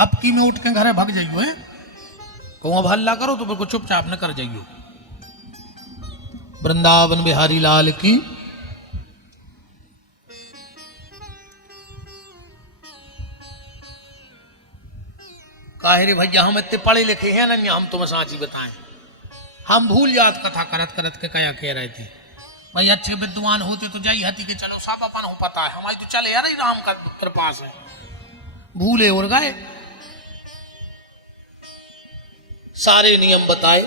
अब की में उठ के घरे भाग जाइयो है, तो अब हल्ला करो तो बिल्कुल चुपचाप न कर जाइयो। वृंदावन बिहारी लाल की। काहे भैया हम इतने पढ़े लिखे हैं ना, हम तुम्हें साची बताएं, हम भूल जात कथा करत करत के कया कह रहे थे। भाई अच्छे विद्वान होते तो जाई हती के चलो सब अपन हो पता है, हमारी तो चले यार राम का कृपा से, भूले और गए। सारे नियम बताए।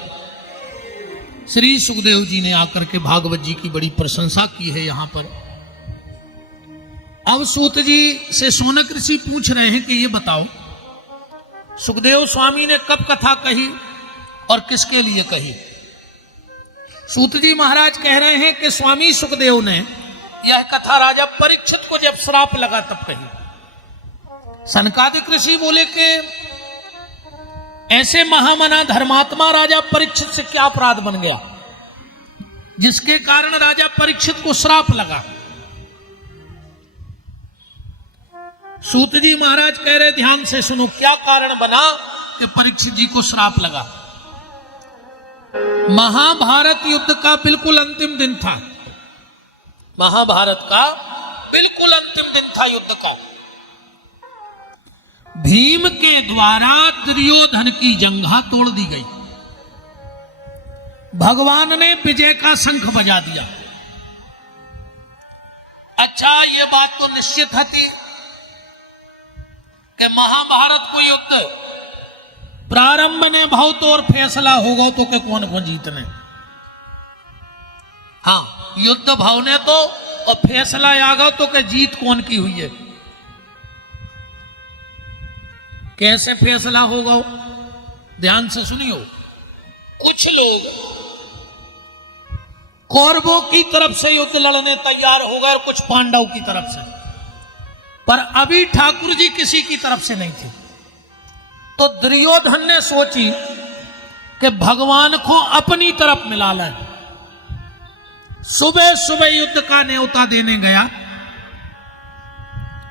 श्री सुखदेव जी ने आकर के भागवत जी की बड़ी प्रशंसा की है यहां पर। अब सूत जी से शौनक ऋषि पूछ रहे हैं कि ये बताओ सुखदेव स्वामी ने कब कथा कही और किसके लिए कही। सूत जी महाराज कह रहे हैं कि स्वामी सुखदेव ने यह कथा राजा परीक्षित को जब श्राप लगा तब कही। सनकादिक ऋषि बोले कि ऐसे महामना धर्मात्मा राजा परीक्षित से क्या अपराध बन गया जिसके कारण राजा परीक्षित को श्राप लगा। सूत जी महाराज कह रहे ध्यान से सुनो, क्या कारण बना कि परीक्षित जी को श्राप लगा। महाभारत युद्ध का बिल्कुल अंतिम दिन था, महाभारत का बिल्कुल अंतिम दिन था युद्ध का। भीम के द्वारा दुर्योधन की जंघा तोड़ दी गई, भगवान ने विजय का शंख बजा दिया। अच्छा ये बात तो निश्चित थी कि महाभारत को युद्ध प्रारंभ में बहुत और फैसला होगा तो के कौन कौन जीतने। हाँ युद्ध भावने तो और फैसला आगा तो के जीत कौन की हुई है। कैसे फैसला होगा ध्यान से सुनियो। कुछ लोग कौरवों की तरफ से युद्ध लड़ने तैयार हो गए और कुछ पांडव की तरफ से, पर अभी ठाकुर जी किसी की तरफ से नहीं थे। तो दुर्योधन ने सोची कि भगवान को अपनी तरफ मिला लें। सुबह सुबह युद्ध का न्योता देने गया,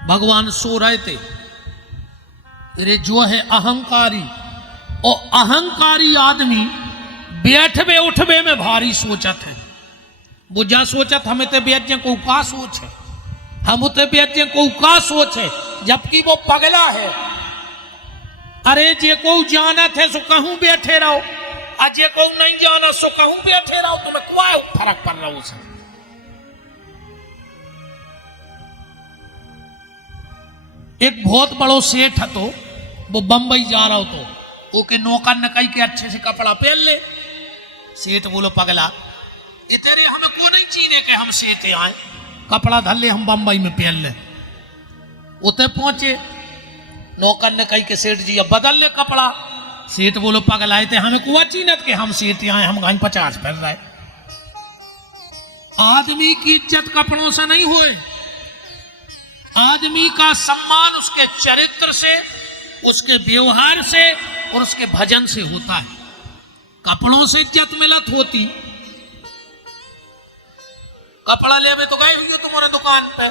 भगवान सो रहे थे। अरे जो है अहंकारी और अहंकारी आदमी बैठवे उठवे में भारी सोचत है। वो जा सोचत हमें तो बेज्ञ को का सोच है, हम तो बेज्ञ को का सोच है, जबकि वो पगला है। अरे जे को जाना थे सो कहूं बैठे रहो, और जे को नहीं जाना सो कहूं बैठे रहो, तुम्हें क्या फर्क पड़ रहा उसे। एक बहुत बड़ो सेठ है, तो वो बंबई जा रहा हो तो ओके नौकर ने कही के अच्छे से कपड़ा पहन ले। सेठ बोलो पगला ये तेरे हमें को नहीं चीने के हम सेठ आए, कपड़ा धर ले हम बंबई में पहन ले। उते पहुंचे, नौकर ने कही के सेठ जी अब बदल ले कपड़ा। सेठ बोलो पगला थे हमें कुआ चीनत के हम सेठ आए, हम गाय 50 पहन रहे। आदमी की इज्जत कपड़ों से नहीं हुए, आदमी का सम्मान उसके चरित्र से, उसके व्यवहार से और उसके भजन से होता है। कपड़ों से इज्जत मिलत होती। कपड़ा ले तो गए हुई हो तुम्हारे दुकान पे,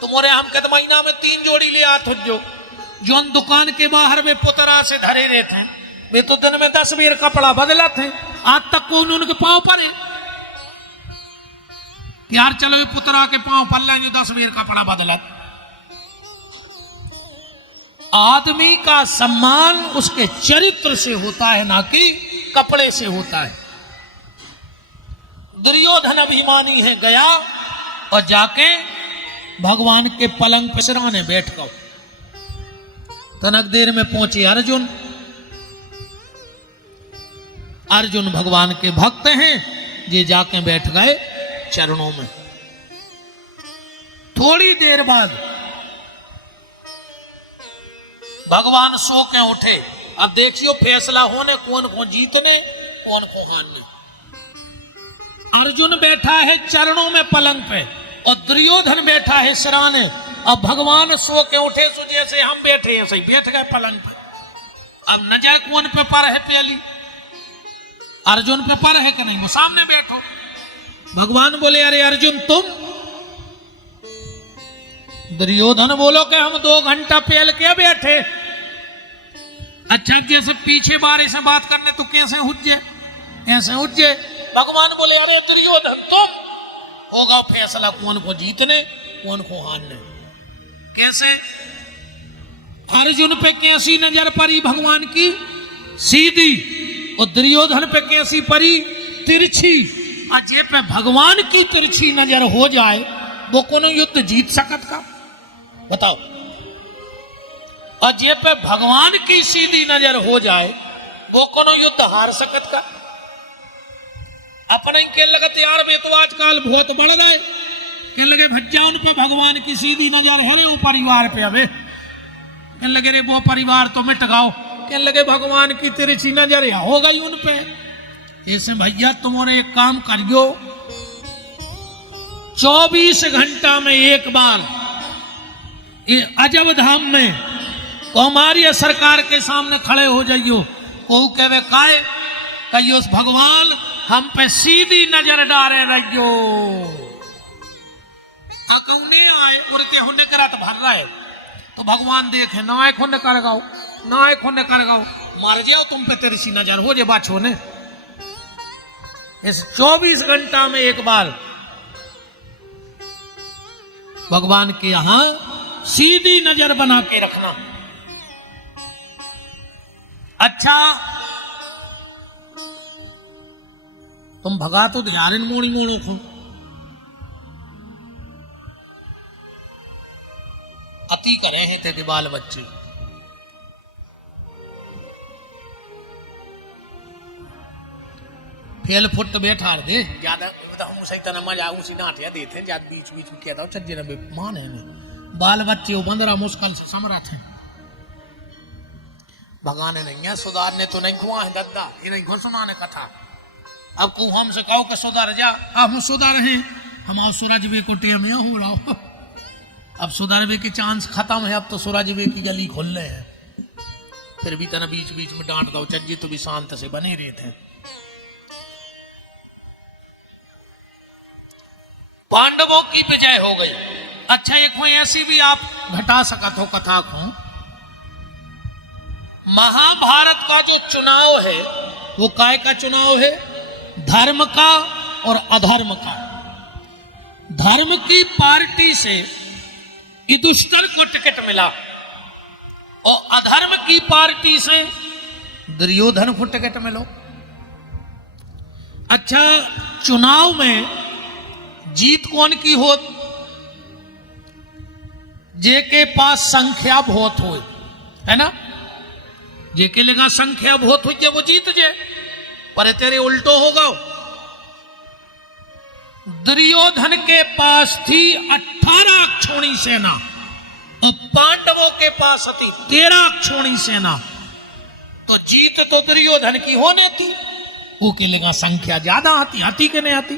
तुम्हारे हम कहते महीना में 3 जोड़ी ले आते जो दुकान के बाहर में पुतरा से धरे रहते हैं, वे तो दिन में 10 बेर कपड़ा बदलत हैं। आज तक कौन उनके पांव पर है यार, चलो ये पुतरा के पांव पर लेंगे 10 बेर कपड़ा बदलत। आदमी का सम्मान उसके चरित्र से होता है, ना कि कपड़े से होता है। दुर्योधन अभिमानी है, गया और जाके भगवान के पलंग पे सिराने बैठ कर तनक देर में पहुंचे अर्जुन। अर्जुन भगवान के भक्त हैं, ये जाके बैठ गए चरणों में। थोड़ी देर बाद भगवान सो के उठे। अब देखियो फैसला होने कौन को जीतने कौन को हारने। अर्जुन बैठा है चरणों में पलंग पे और दुर्योधन बैठा है सिराने। अब भगवान सो के उठे, सो जैसे हम बैठे हैं सही बैठ गए पलंग पे। अब न जाए कौन पे पर है पहली, अर्जुन पे पर है कि नहीं, वो सामने बैठो। भगवान बोले अरे अर्जुन तुम। दुर्योधन बोलो कि हम 2 घंटा पहल के बैठे। अच्छा जैसे पीछे बारे से बात करने तो कैसे हुज्जे, कैसे हुज्जे? भगवान बोले अरे दुर्योधन तुम होगा फैसला कौन को जीतने कौन को हारने। कैसे? अर्जुन पे कैसी नजर पड़ी भगवान की? सीधी। और दुर्योधन पे कैसी पड़ी? तिरछी। अजय पे भगवान की तिरछी नजर हो जाए वो कोनो युद्ध जीत सकत का? बताओ। अजय पे भगवान की सीधी नजर हो जाए वो कोनो युद्ध हार सकत का? अपने के लगत यार वे तो आजकल बहुत बढ़ रहा है के लगे भज्जा उन पे भगवान की सीधी नजर है रे वो परिवार पे। अबे के लगे रे वो परिवार तो मिट गाओ, के लगे भगवान की तिरछी नजर हो गई उन पे। ऐसे भैया तुम्हारे एक काम करियो, 24 घंटा में एक बार ये अजब धाम में हमारी सरकार के सामने खड़े हो जाइयो। को कहे काहे कहियो भगवान हम पे सीधी नजर डारे रहियो। अकौने आए उड़ते होने करा तो भर रहा है तो भगवान देखे ना आए खोने कर गाओ ना आए खोने कर गाओ मार जाओ तुम पे तिरछी नजर हो जे बाछो ने। इस 24 घंटा में एक बार भगवान के यहां सीधी नजर बना के रखना। अच्छा तुम भगा तो ध्यान मोड़ी मोड़ो को अति करे हैं तेरे बाल बच्चे। फेल फुट बैठा दे ज्यादा हम सही तरह मजा उसी नाटिया देते ज्यादा बीच बीच में कहता हूँ चज्जे न मान है नहीं बाल बच्चे वो बंदरा मुश्किल से समरा थे भगाने नहीं है सुधारने तो नहीं खुआ है दद्दा ये नहीं घुसमाने कथा। अब को हमसे कहो कि सुधार जा अब हम सुधार हैं हमारे सूरज बे को टेम में हो रहा अब सुधारवे के चांस खत्म है। अब तो सूरज बे की गली खोल रहे हैं फिर भी तना बीच बीच में डांट दो चज्जी तो भी शांत से बने रहे थे। पांडवों की विजय हो गई। अच्छा एक कोई ऐसी भी आप घटा सकत हो कथा को, महाभारत का जो चुनाव है वो काय का चुनाव है? धर्म का और अधर्म का। धर्म की पार्टी से युधिष्ठिर को टिकट मिला और अधर्म की पार्टी से दुर्योधन को टिकट मिलो। अच्छा चुनाव में जीत कौन की हो? जे के पास संख्या बहुत हो, है ना? जे के लगा संख्या बहुत हो वो जीत जाए, पर तेरे उल्टो होगा। दुर्योधन के पास थी 18 अक्षौणी सेना और पांडवों के पास थी 13 अक्षौणी सेना, तो जीत तो दुर्योधन की होने थी। वो के लगा संख्या ज्यादा आती के नहीं आती,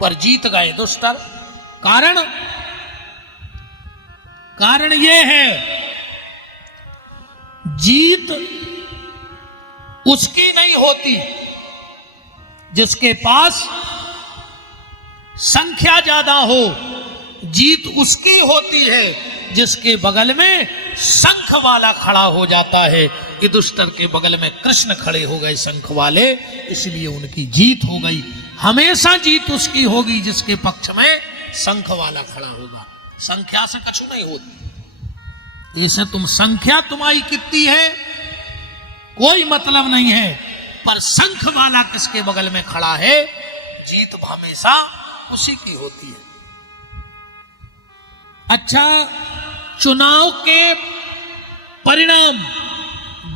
पर जीत गए दुष्टर। कारण यह है जीत उसकी नहीं होती जिसके पास संख्या ज्यादा हो, जीत उसकी होती है जिसके बगल में शंख वाला खड़ा हो जाता है। युधिष्ठिर के बगल में कृष्ण खड़े हो गए शंख वाले, इसलिए उनकी जीत हो गई। हमेशा जीत उसकी होगी जिसके पक्ष में शंख वाला खड़ा होगा, संख्या से कछु नहीं होती। इसे तुम संख्या तुम्हारी कितनी है कोई मतलब नहीं है, पर शंख वाला किसके बगल में खड़ा है जीत हमेशा उसी की होती है। अच्छा चुनाव के परिणाम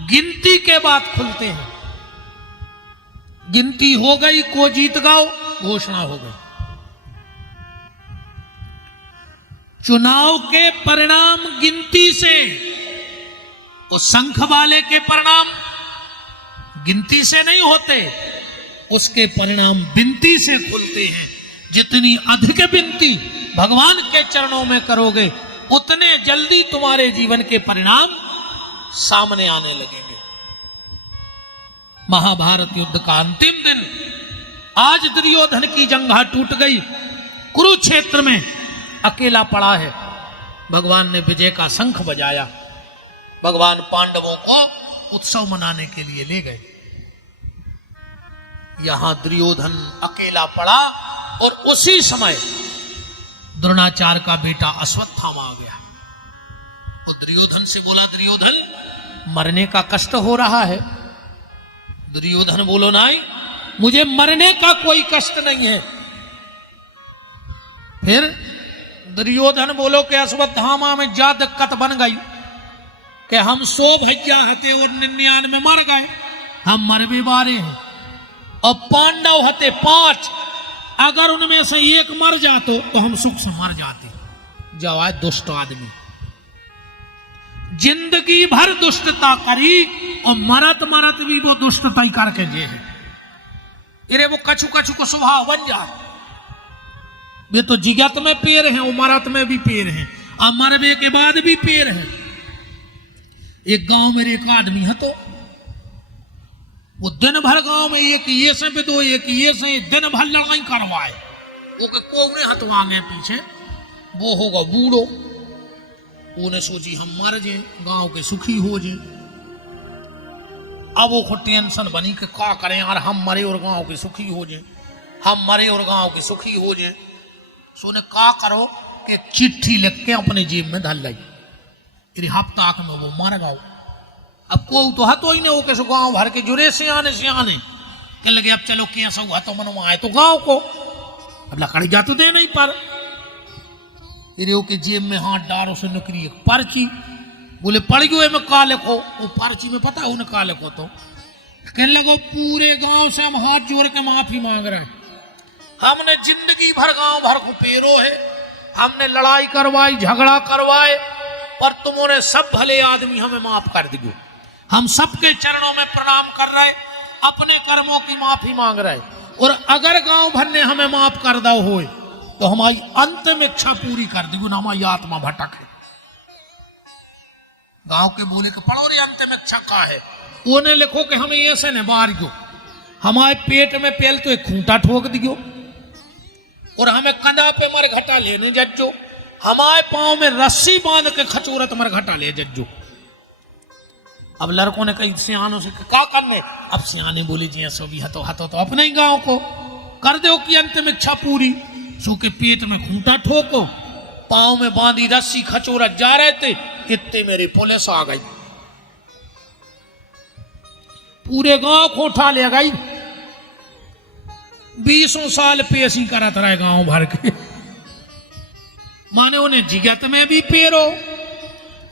गिनती के बाद खुलते हैं। गिनती हो गई को जीत गाओ घोषणा हो गई। चुनाव के परिणाम गिनती से, और शंख वाले के परिणाम गिनती से नहीं होते, उसके परिणाम विनती से खुलते हैं। जितनी अधिक विनती भगवान के चरणों में करोगे उतने जल्दी तुम्हारे जीवन के परिणाम सामने आने लगेंगे। महाभारत युद्ध का अंतिम दिन, आज दुर्योधन की जंघा टूट गई, कुरुक्षेत्र में अकेला पड़ा है। भगवान ने विजय का शंख बजाया, भगवान पांडवों को उत्सव मनाने के लिए ले गए। यहां दुर्योधन अकेला पड़ा और उसी समय द्रोणाचार्य का बेटा अश्वत्थामा आ गया। वो दुर्योधन से बोला, दुर्योधन मरने का कष्ट हो रहा है। दुर्योधन बोलो, नहीं मुझे मरने का कोई कष्ट नहीं है। फिर दुर्योधन बोलो कि अश्वत्थामा में जा दिक्कत बन गई कि हम 100 भैया हते और 99 मर गए, हम मर भी बारे हैं, और पांडव हते 5, अगर उनमें से एक मर जातो तो हम सुख से मर जाते। जाओ आज दुष्ट आदमी जिंदगी भर दुष्टता करी और मरत मरत भी वो दुष्टता ही करके जे है। अरे वो कछु कछु को स्वभाव बन जाए। वे तो जिगत में पेड़ हैं, मरत में भी पेड़ हैं, और मरने के बाद भी पेड़ हैं। एक गांव में एक आदमी है, तो वो दिन भर गांव में एक ये से भी दो, एक ये से दिन भर लड़ाई करवाए। वो के कोने हटवाएंगे पीछे, वो होगा बूढ़ो। उन्हें सोची हम मर जे, गांव के सुखी हो जे। अब वो टेंशन बनी कि क्या करें यार, हम मरे और गांव के सुखी हो जे, हम मरे और गांव के सुखी हो जे। सोने का करो कि चिट्ठी लिख के अपने जेब में धल लाई, इरी हफ्ता में वो मर गया। अब को तो हतो ही नहीं, वो कैसे गांव भर के जुड़े सियाने कह लगे अब चलो कैसा हुआ तो मनवा आए तो गांव को अब लकड़ी जा तो दे नहीं पर के जेब में हाथ डालो से निकली एक पर्ची। बोले पढ़ गए में का लिखो, वो पर्ची में पता उन्हें का लिखो। तो कहने लगो पूरे गांव से हम हाथ जोड़ के माफी मांग रहे हैं, हमने जिंदगी भर गांव भर को पेरो है, हमने लड़ाई करवाई झगड़ा करवाए, पर तुमने सब भले आदमी हमें माफ कर दियो। हम सबके चरणों में प्रणाम कर रहे, अपने कर्मों की माफी मांग रहे, और अगर गांव भर ने हमें माफ कर दो हो तो हमारी अंतिम इच्छा पूरी कर दी, ना हमारी आत्मा भटक है। गांव के बोले कि पढ़ो रे अंतिम इच्छा का है, उन्हें लिखो कि हमें ऐसे न बार दो, हमारे पेट में पहले तो एक खूंटा ठोक दियो, और हमें कंधा पे मर घटा लेने जज्जो, हमारे पांव में रस्सी बांध के खचोरत मर घटा ले जज्जो। अब लड़कों ने कई सियानों से क्या करने, अब सियाने बोले जी सो भी हतो हतो तो अपने ही गांव को कर दो कि अंतिम इच्छा पूरी। सो के पेट में खूंटा ठोको, पांव में बांधी रस्सी खचोरत जा रहे थे, इतने मेरी पुलिस आ गई, पूरे गांव को उठा ले गई। 20 साल पेशी करत रहे गांव भर के, माने उन्हें जिगत में भी पेरो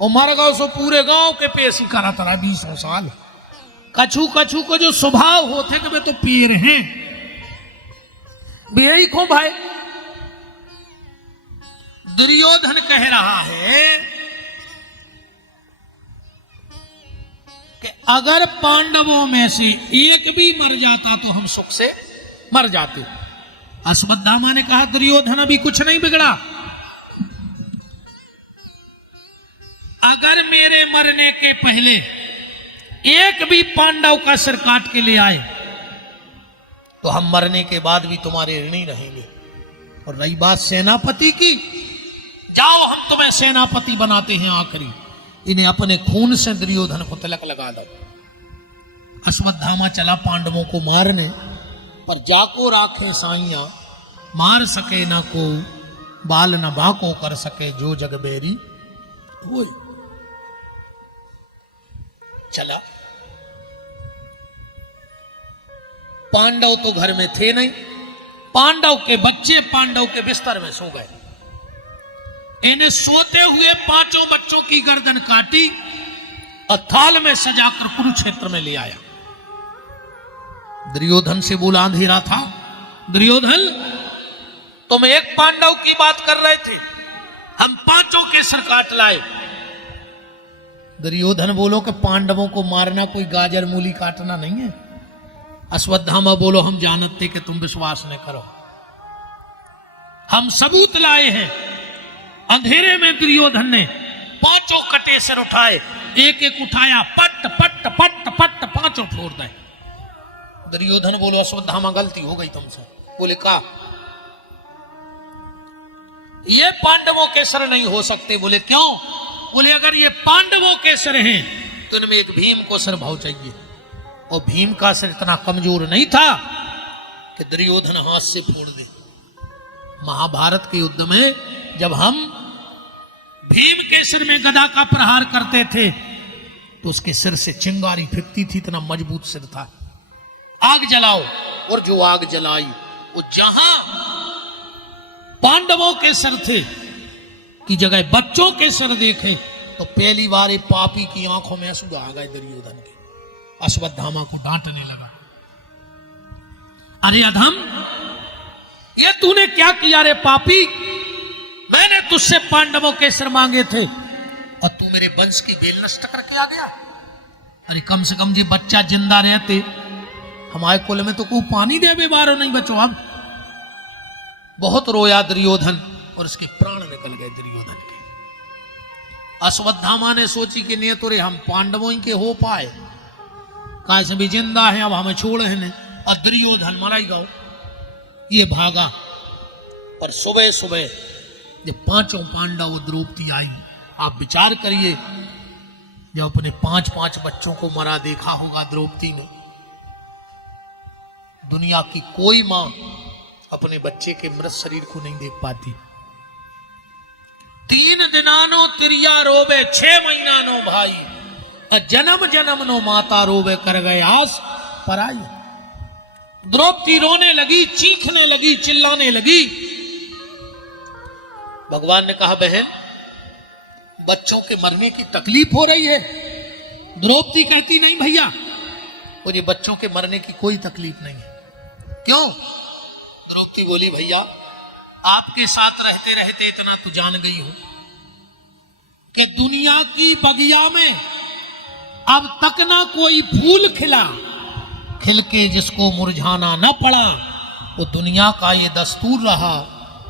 और मर गए सो पूरे गांव के पेशी करत रहे 20 साल। कछु कछु को जो स्वभाव होते कि वे तो पीर हैं, यही को भाई दुर्योधन कह रहा है कि अगर पांडवों में से एक भी मर जाता तो हम सुख से मर जाते। अश्वत्थामा ने कहा दुर्योधन अभी कुछ नहीं बिगड़ा, अगर मेरे मरने के पहले एक भी पांडव का सिर काट के ले आए तो हम मरने के बाद भी तुम्हारे ऋणी रहेंगे। और रही बात सेनापति की, जाओ हम तुम्हें सेनापति बनाते हैं आखिरी, इन्हें अपने खून से दुर्योधन को तिलक लगा दो। अश्वत्थामा चला पांडवों को मारने, पर जाको राखे साइया, मार सके ना को बाल न बाको कर सके, जो जग बेरी होय। चला, पांडव तो घर में थे नहीं, पांडव के बच्चे पांडव के बिस्तर में सो गए। इन्हें सोते हुए 5 बच्चों की गर्दन काटी और थाल में सजाकर कुरुक्षेत्र में ले आया। दुर्योधन से बोला, अंधेरा था, दुर्योधन तुम एक पांडव की बात कर रहे थे, हम 5 के सिर काट लाए। दुर्योधन बोलो कि पांडवों को मारना कोई गाजर मूली काटना नहीं है। अश्वत्थामा बोलो हम जानते कि तुम विश्वास न करो, हम सबूत लाए हैं। अंधेरे में दुर्योधन ने 5 कटे सिर उठाए, एक एक उठाया, पट पट पट पट 5 फोड़ दे। दुर्योधन बोलो अश्वत्थामा गलती हो गई तुमसे। बोले का ये पांडवों के सिर नहीं हो सकते। बोले क्यों? बोले अगर ये पांडवों के सिर हैं तो इनमें एक भीम को सिर भाव चाहिए, और भीम का सिर इतना कमजोर नहीं था कि दुर्योधन हाथ से फोड़ दे। महाभारत के युद्ध में जब हम भीम के सिर में गदा का प्रहार करते थे तो उसके सिर से चिंगारी फेंकती थी, इतना मजबूत सिर था। आग जलाओ, और जो आग जलाई वो जहां पांडवों के सिर थे की जगह बच्चों के सिर देखे तो पहली बार ये पापी की आंखों में आंसू आ गए दुर्योधन के। अश्वत्थामा को डांटने लगा, अरे अधम, ये तूने क्या किया रे पापी? मैंने तुझसे पांडवों के सिर मांगे थे और तू मेरे वंश की बेल नष्ट करके आ गया। अरे कम से कम जी बच्चा जिंदा रहते, हमारे कुल में तो कोई पानी दे बे बारो नहीं बचो। अब बहुत रोया दुर्योधन और उसके प्राण निकल गए दुर्योधन के। अश्वत्थामा ने सोची कि नहीं तो रे हम पांडवों के हो पाए, कैसे भी जिंदा है, अब हमें छोड़ है ने। और दुर्योधन मरा ही गो। ये भागा, और सुबह सुबह जब पांचों पांडव द्रौपदी आई, आप विचार करिए जब अपने 5-5 बच्चों को मरा देखा होगा द्रौपदी ने। दुनिया की कोई मां अपने बच्चे के मृत शरीर को नहीं देख पाती। 3 दिनानो तिरिया रोवे 6 महीना नो भाई, जन्म जन्म नो माता रोवे कर गए आस पराई। द्रौपदी रोने लगी, चीखने लगी, चिल्लाने लगी। भगवान ने कहा बहन बच्चों के मरने की तकलीफ हो रही है। द्रौपदी कहती नहीं भैया मुझे बच्चों के मरने की कोई तकलीफ नहीं है। क्यों? द्रौपदी बोली भैया आपके साथ रहते रहते इतना तो जान गई हो कि दुनिया की बगिया में अब तक ना कोई फूल खिला, खिल के जिसको मुरझाना न पड़ा। वो दुनिया का ये दस्तूर रहा,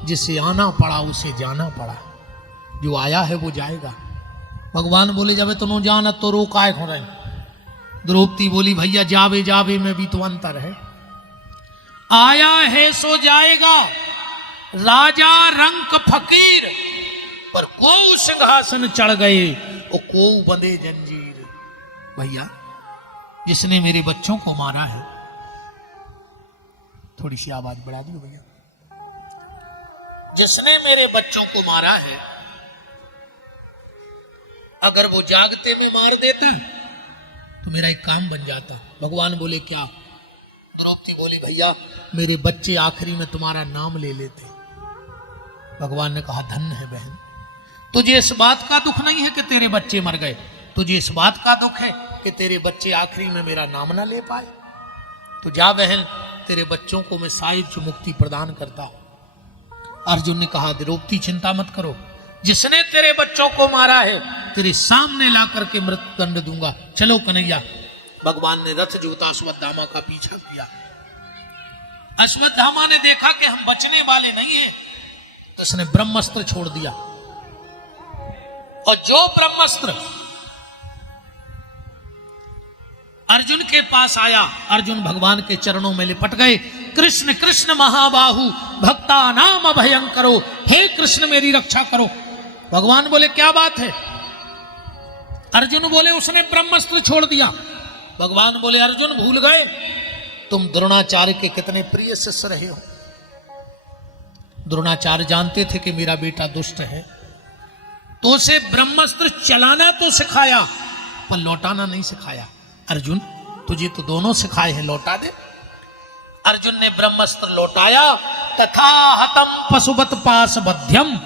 जिसे आना पड़ा उसे जाना पड़ा। जो आया है वो जाएगा। भगवान बोले जब तुम जाना तो रोकाए खो रहे। द्रौपदी बोली भैया जावे जावे में भी तो अंतर है। आया है सो जाएगा, राजा रंक फकीर, पर को सिंहासन चढ़ गए और को बंधे जंजीर। भैया जिसने मेरे बच्चों को मारा है, थोड़ी सी आवाज बढ़ा दी भैया, जिसने मेरे बच्चों को मारा है अगर वो जागते में मार देते तो मेरा एक काम बन जाता। भगवान बोले क्या? द्रौपदी बोली भैया मेरे बच्चे आखिरी में तुम्हारा नाम ले लेते। भगवान ने कहा धन्य है बहन, तुझे इस बात का दुख नहीं है कि तेरे बच्चे मर गए, तुझे इस बात का दुख है कि तेरे बच्चे आखिरी में मेरा नाम ना ले पाए। तो जा बहन तेरे बच्चों को मैं सायुज्य मुक्ति प्रदान करता हूं। अर्जुन ने कहा द्रौपदी चिंता मत करो, जिसने तेरे बच्चों को मारा है तेरे सामने ला करके मृत्युदंड दूंगा। चलो कन्हैया। भगवान ने रथ जोता अश्वत्थामा का पीछा किया। अश्वत्थामा ने देखा कि हम बचने वाले नहीं हैं, तो उसने ब्रह्मास्त्र छोड़ दिया। और जो ब्रह्मास्त्र अर्जुन के पास आया, अर्जुन भगवान के चरणों में लिपट गए। कृष्ण कृष्ण महाबाहु भक्ता नाम अभयं करो, हे कृष्ण मेरी रक्षा करो। भगवान बोले क्या बात है? अर्जुन बोले उसने ब्रह्मास्त्र छोड़ दिया। भगवान बोले अर्जुन भूल गए तुम द्रोणाचार्य के कितने प्रिय शिष्य रहे हो। द्रोणाचार्य जानते थे कि मेरा बेटा दुष्ट है, तो उसे ब्रह्मास्त्र चलाना तो सिखाया पर लौटाना नहीं सिखाया। अर्जुन तुझे तो दोनों सिखाए हैं, लौटा दे। अर्जुन ने ब्रह्मास्त्र लौटाया। तथा हतम पशुपत पास बध्यम,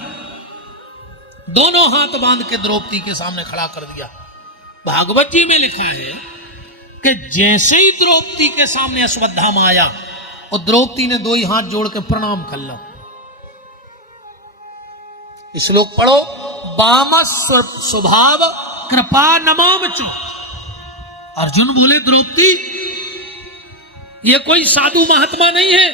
दोनों हाथ बांध के द्रौपदी के सामने खड़ा कर दिया। भागवत जी में लिखा है कि जैसे ही द्रौपदी के सामने अश्वत्थामा आया और द्रौपदी ने 2 ही हाथ जोड़ के प्रणाम कर लो। श्लोक पढ़ो, वाम स्वभाव कृपा नमामचु। अर्जुन बोले द्रौपदी ये कोई साधु महात्मा नहीं है,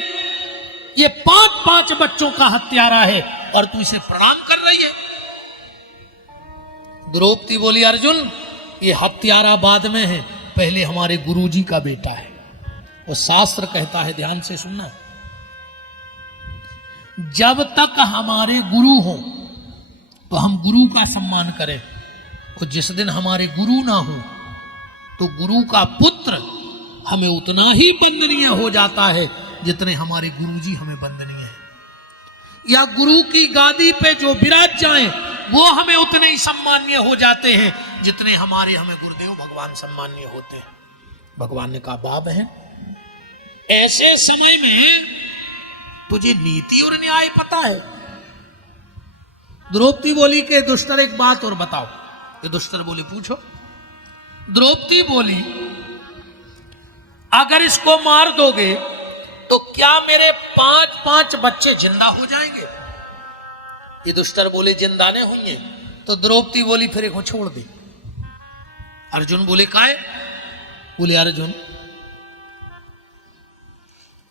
ये 5-5 बच्चों का हत्यारा है और तू इसे प्रणाम कर रही है। द्रौपदी बोली अर्जुन ये हत्यारा बाद में है, पहले हमारे गुरुजी का बेटा है। और शास्त्र कहता है, ध्यान से सुनना, जब तक हमारे गुरु हो तो हम गुरु का सम्मान करें, और जिस दिन हमारे गुरु ना हो तो गुरु का पुत्र हमें उतना ही वंदनीय हो जाता है जितने हमारे गुरुजी हमें वंदनीय है, या गुरु की गादी पे जो विराज जाएं वो हमें उतने ही सम्मानीय हो जाते हैं जितने हमारे हमें गुरुदेव भगवान सम्मानीय होते हैं। भगवान ने कहा बाप है, ऐसे समय में तुझे नीति और न्याय पता है? द्रौपदी बोली कि दुष्टर एक बात और बताओ। ये दुष्टर बोले पूछो। द्रौपदी बोली अगर इसको मार दोगे तो क्या मेरे 5-5 बच्चे जिंदा हो जाएंगे? ये दुष्टर बोले जिंदा नहीं होंगे। तो द्रौपदी बोली फिर एक छोड़ दे। अर्जुन बोले काहे? बोले अर्जुन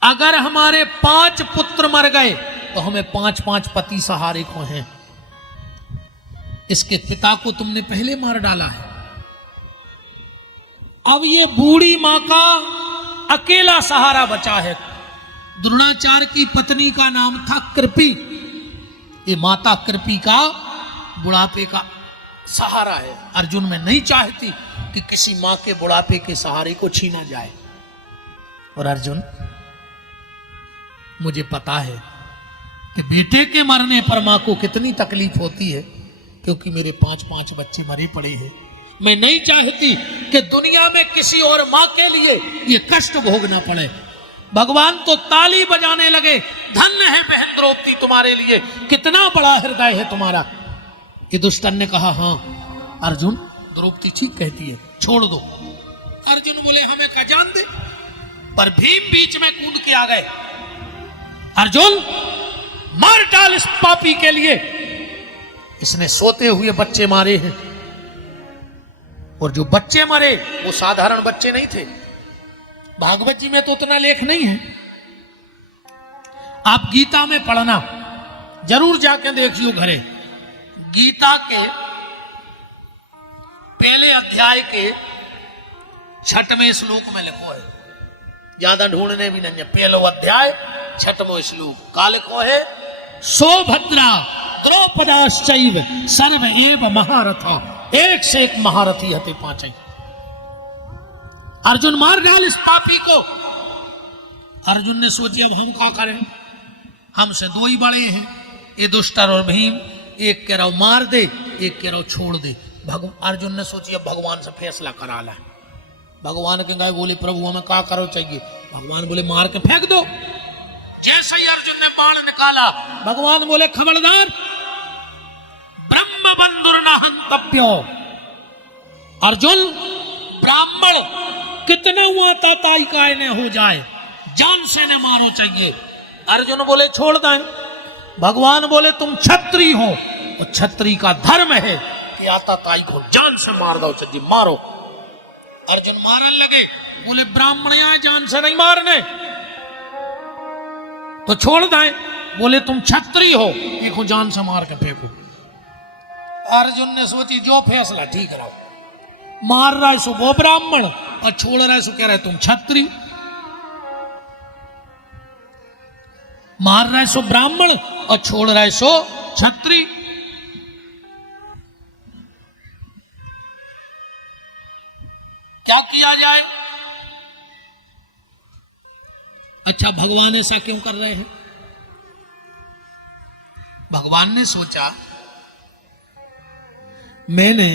अगर हमारे 5 पुत्र मर गए तो हमें 5-5 पति सहारे को हैं। इसके पिता को तुमने पहले मार डाला है, अब ये बूढ़ी मां का अकेला सहारा बचा है। द्रोणाचार्य की पत्नी का नाम था कृपी। ये माता कृपी का बुढ़ापे का सहारा है। अर्जुन में नहीं चाहती कि किसी मां के बुढ़ापे के सहारे को छीना जाए। और अर्जुन मुझे पता है कि बेटे के मरने पर मां को कितनी तकलीफ होती है, क्योंकि मेरे 5-5 बच्चे मरे पड़े हैं। मैं नहीं चाहती कि दुनिया में किसी और मां के लिए ये कष्ट भोगना पड़े। भगवान तो ताली बजाने लगे, धन्य है बहन द्रौपदी तुम्हारे लिए, कितना बड़ा हृदय है तुम्हारा। ये दुष्टन ने कहा हाँ अर्जुन द्रौपदी ठीक कहती है, छोड़ दो। अर्जुन बोले हमें का जान दे, पर भीम बीच में कूद के आ गए। अर्जुन मार डाल इस पापी के लिए, इसने सोते हुए बच्चे मारे हैं। और जो बच्चे मरे वो साधारण बच्चे नहीं थे। भागवत जी में तो उतना लेख नहीं है, आप गीता में पढ़ना जरूर जाके देखियो घरे। गीता के पहले अध्याय के 6वें श्लोक में लिखो है, ज्यादा ढूंढने भी नहीं है। पहलो अध्याय 6वां श्लोक का लिखो है, सौभद्रा द्रौपदाश्चैव सर्व एव महारथा, एक से एक महारथी हते 5। अर्जुन मार डाल इस पापी को। अर्जुन ने सोची अब हम क्या करें, हमसे 2 ही बड़े हैं, ये दुष्टर और भीम। एक कह रहा हूं मार दे, एक कह रहा हूं छोड़ दे। अर्जुन ने सोची अब भगवान से फैसला करा ला। भगवान के गाय बोले प्रभु हमें क्या करो चाहिए? भगवान बोले मार के फेंक दो। जैसे ही अर्जुन ने बाण निकाला, भगवान बोले खबरदार, ब्रह्म बंधुर न हंतव्यो। अर्जुन ब्राह्मण कितने हुआ ताई काय ने हो जाए, जान से न मारो चाहिए। अर्जुन बोले छोड़ दें। भगवान बोले तुम क्षत्रिय हो, और क्षत्रिय का धर्म है कि आता ताई को जान से मार दो चाहिए, मारो। अर्जुन मारने लगे, बोले ब्राह्मण यहां जान से नहीं मारने, तो छोड़ दें। बोले तुम क्षत्रिय हो, देखो जान से मार के फेंको। अर्जुन ने सोची जो फैसला ठीक रहा, मार रहा है सो वो ब्राह्मण, और छोड़ रहा है सो कह रहा है तुम क्षत्रिय। मार रहा है सो ब्राह्मण और छोड़ रहा है सो क्षत्रिय। क्या किया जाए? अच्छा भगवान ऐसा क्यों कर रहे हैं? भगवान ने सोचा मैंने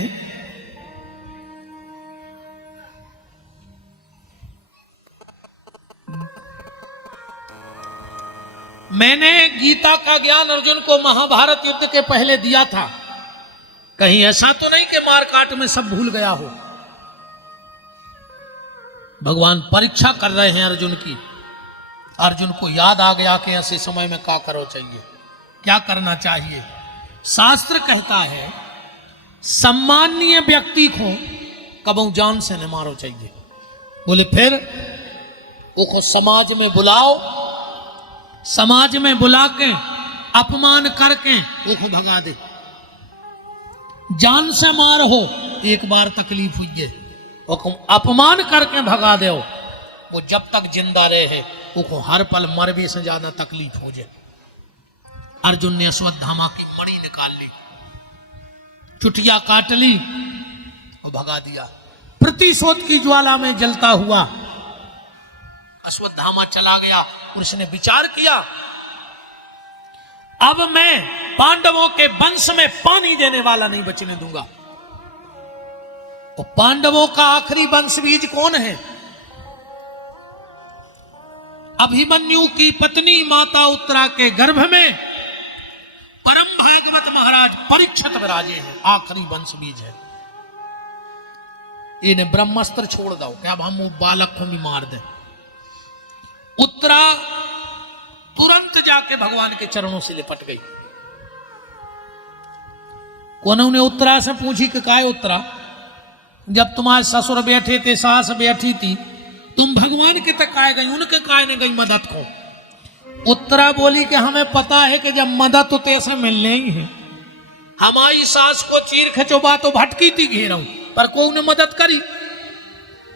गीता का ज्ञान अर्जुन को महाभारत युद्ध के पहले दिया था। कहीं ऐसा तो नहीं कि मार काट में सब भूल गया हो। भगवान परीक्षा कर रहे हैं अर्जुन की। अर्जुन को याद आ गया कि ऐसे समय में क्या करो चाहिए, क्या करना चाहिए। शास्त्र कहता है सम्माननीय व्यक्ति को कबू जान से न मारो चाहिए। बोले फिर वो समाज में बुलाओ, समाज में बुला के अपमान करके वो भगा दे। जान से मार हो एक बार तकलीफ हुई है, वो अपमान करके भगा दे। वो जब तक जिंदा रहे वो हर पल मरने से ज्यादा तकलीफ हो जाए। अर्जुन ने अश्वत्थामा की मणि निकाल ली, चुटिया काट ली और भगा दिया। प्रतिशोध की ज्वाला में जलता हुआ अश्वत्थामा चला गया और उसने विचार किया, अब मैं पांडवों के वंश में पानी देने वाला नहीं बचने दूंगा। और पांडवों का आखिरी वंश बीज कौन है? अभिमन्यु की पत्नी माता उत्तरा के गर्भ में परम भागवत महाराज परीक्षित विराजे हैं, आखिरी वंश बीज है। इन्हें ब्रह्मास्त्र छोड़ दो कि अब हम वो बालक को भी मार दें। उत्तरा तुरंत जाके भगवान के चरणों से लिपट गई। कोनों ने उत्तरा से पूछी कि काय उत्तरा, जब तुम्हारे ससुर बैठे थे, सास बैठी थी, तुम भगवान के तक आए गई, उनके काय ने गई मदद को? उत्तरा बोली कि हमें पता है कि जब मदद तो तैसे मिलने ही है। हमारी सास को चीर खचोबा तो भटकी थी घेराऊ, पर कोई ने मदद करी।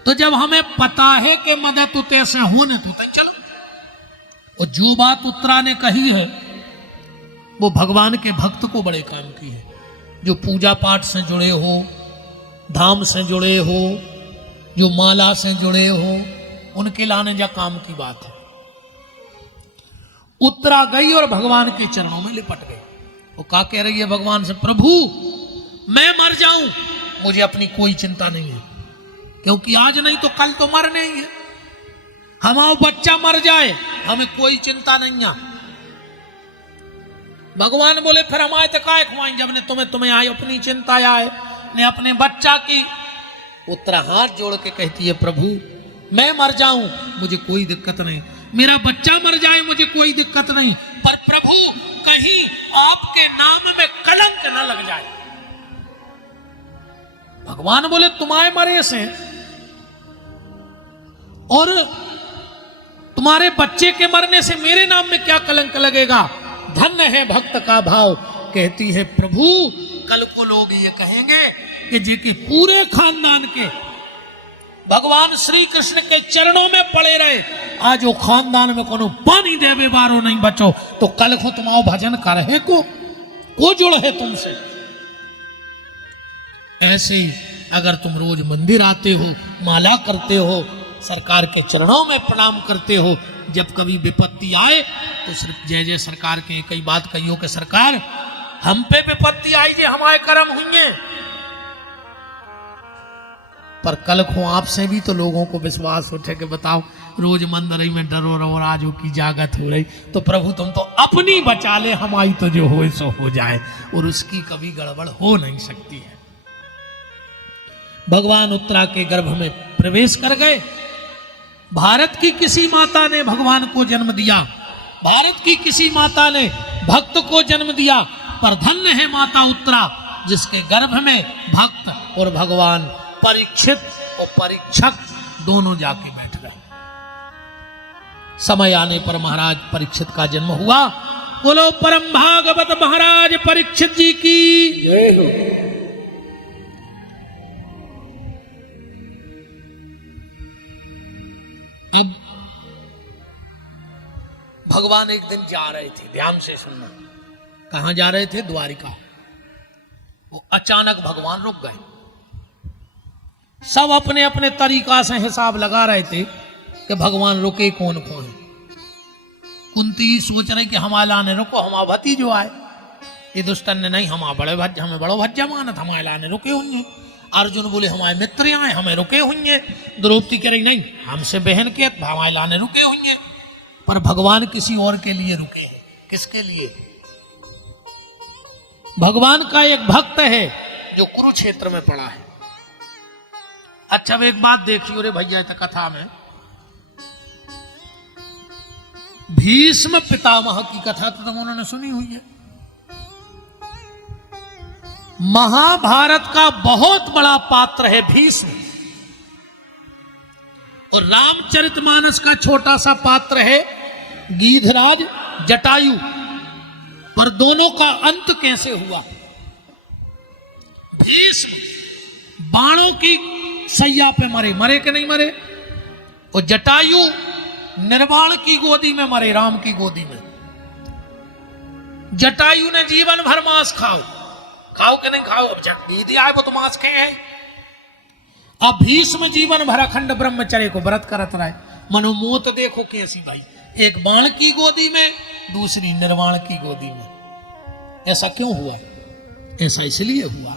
तो जब हमें पता है कि मदद तो तैसे होने तो चलो। और जो बात उत्तरा ने कही है वो भगवान के भक्त को बड़े काम की है, जो पूजा पाठ से जुड़े हो, धाम से जुड़े हो, जो माला से जुड़े हो, उनके लाने जा काम की बात है। उत्तरा गई और भगवान के चरणों में लिपट गई। वो क्या कह रही है भगवान से? प्रभु मैं मर जाऊं मुझे अपनी कोई चिंता नहीं है, क्योंकि आज नहीं तो कल तो मरने ही है। हमारा बच्चा मर जाए हमें कोई चिंता नहीं है। भगवान बोले फिर हम आए तो काय खुआएं, जब ने तुम्हें आए अपनी चिंता आए ने अपने बच्चा की। उत्तरा हाथ जोड़ के कहती है, प्रभु मैं मर जाऊं मुझे कोई दिक्कत नहीं, मेरा बच्चा मर जाए मुझे कोई दिक्कत नहीं, पर प्रभु कहीं आपके नाम में कलंक न लग जाए। भगवान बोले तुम्हारे मरे से और तुम्हारे बच्चे के मरने से मेरे नाम में क्या कलंक लगेगा? धन्य है भक्त का भाव। कहती है प्रभु कल को लोग ये कहेंगे कि जी की पूरे खानदान के भगवान श्री कृष्ण के चरणों में पड़े रहे, आज वो खानदान में कोनो पानी देवे बारो नहीं बचो, तो कल को तुम्हारा भजन करे को जुड़ है तुमसे। ऐसे ही अगर तुम रोज मंदिर आते हो, माला करते हो, सरकार के चरणों में प्रणाम करते हो, जब कभी विपत्ति आए तो सिर्फ जय जय सरकार के कई बात कहियो कि सरकार हम पे विपत्ति आई जे हमारे कर्म हुए, पर कल को आपसे भी तो लोगों को विश्वास उठे कि बताओ रोज मंदिर में डरो रहो, राजो की जागत हो रही, तो प्रभु तुम तो अपनी बचा ले, हमारी तो जो हो सो हो जाए, और उसकी कभी गड़बड़ हो नहीं सकती है। भगवान उत्तरा के गर्भ में प्रवेश कर गए। भारत की किसी माता ने भगवान को जन्म दिया, भारत की किसी माता ने भक्त को जन्म दिया, पर धन्य है माता उत्तरा जिसके गर्भ में भक्त और भगवान परीक्षित और परीक्षक दोनों जाके बैठ गए। समय आने पर महाराज परीक्षित का जन्म हुआ। बोलो परम भागवत महाराज परीक्षित जी की जय हो। अब भगवान एक दिन जा रहे थे, ध्यान से सुनना, कहां जा रहे थे? द्वारिका। वो अचानक भगवान रुक गए। सब अपने अपने तरीका से हिसाब लगा रहे थे कि भगवान रुके कौन कौन। कुंती सोच रहे कि हमारे लाने रुको, हमारा भतीजो आए। ये दुष्टन ने नहीं, हमें बड़ो भज्जा मानत, हमारे लाने रुके हुए। अर्जुन बोले हमारे मित्र आए, हमें रुके हुए। द्रौपदी कह रही नहीं, हमसे बहन के हमारे लाने रुके हुए। पर भगवान किसी और के लिए रुके। किसके लिए? भगवान का एक भक्त है जो कुरुक्षेत्र में पड़ा है। अच्छा अब एक बात देखियो रे भैया, कथा में भीष्म पितामह की कथा तो तुम उन्होंने सुनी हुई है। महाभारत का बहुत बड़ा पात्र है भीष्म, और रामचरितमानस का छोटा सा पात्र है गीधराज जटायु। पर दोनों का अंत कैसे हुआ? भीष्म बाणों की सैया पे मरे, मरे कि नहीं मरे? और जटायु निर्वाण की गोदी में मरे, राम की गोदी में। जटायु ने जीवन भर मांस खाओ कि नहीं खाओ, अब दीदी आए वो तो मांस खाए हैं। अब भीष्म जीवन भर अखंड ब्रह्मचर्य को व्रत करत रहे। मनोमोत देखो कैसी भाई, एक बाण की गोदी में, दूसरी निर्वाण की गोदी में। ऐसा क्यों हुआ? ऐसा इसलिए हुआ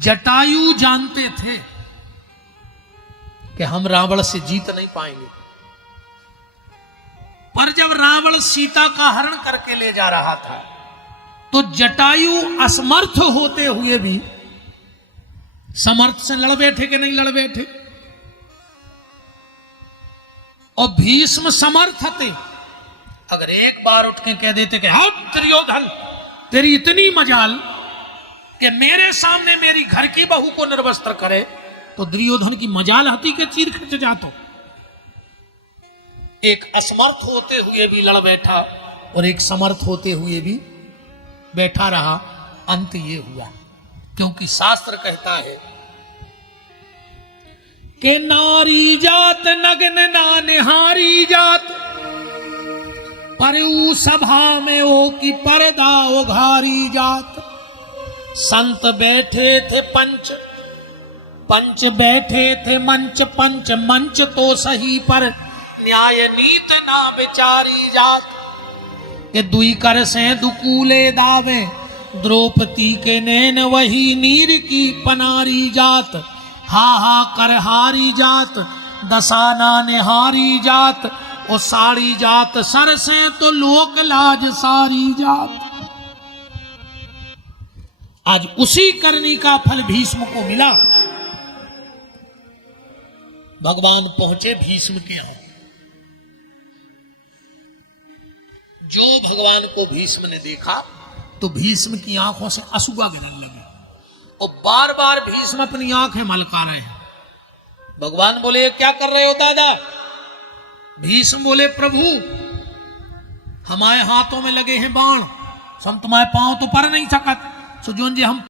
जटायु जानते थे कि हम रावण से जीत नहीं पाएंगे, पर जब रावण सीता का हरण करके ले जा रहा था तो जटायु असमर्थ होते हुए भी समर्थ से लड़ बैठे कि नहीं लड़ बैठे? और भीष्म समर्थ थे, अगर एक बार उठ के कह देते कि हाँ दुर्योधन तेरी इतनी मजाल कि मेरे सामने मेरी घर की बहू को निर्वस्त्र करे, तो दुर्योधन की मजाल हती के चीर खिंच जातो। एक असमर्थ होते हुए भी लड़ बैठा और एक समर्थ होते हुए भी बैठा रहा। अंत ये हुआ क्योंकि शास्त्र कहता है कि नारी जात नग्न ना निहारी जात, पर सभा में ओ की पर्दा उघारी जात। संत बैठे थे पंच, पंच बैठे थे मंच, पंच मंच तो सही पर न्याय नीत ना विचारी जात। ये दुई कर से दुकूले दावे, द्रौपदी के नैन वही नीर की पनारी जात। हा हा कर हारी जात, दसाना निहारी जात। और साड़ी जात सर से तो लोक लाज सारी जात। आज उसी करनी का फल भीष्म को मिला। भगवान पहुंचे भीष्म के यहां। जो भगवान को भीष्म ने देखा तो भीष्म की आंखों से अश्रु गिरने लगे और बार बार भीष्म अपनी आंखें मलका रहे हैं। भगवान बोले ये क्या कर रहे हो दादा? भीष्म बोले प्रभु हमारे हाथों में लगे हैं बाण, हम तुम्हारे पांव तो पर नहीं सकत, सो जो हम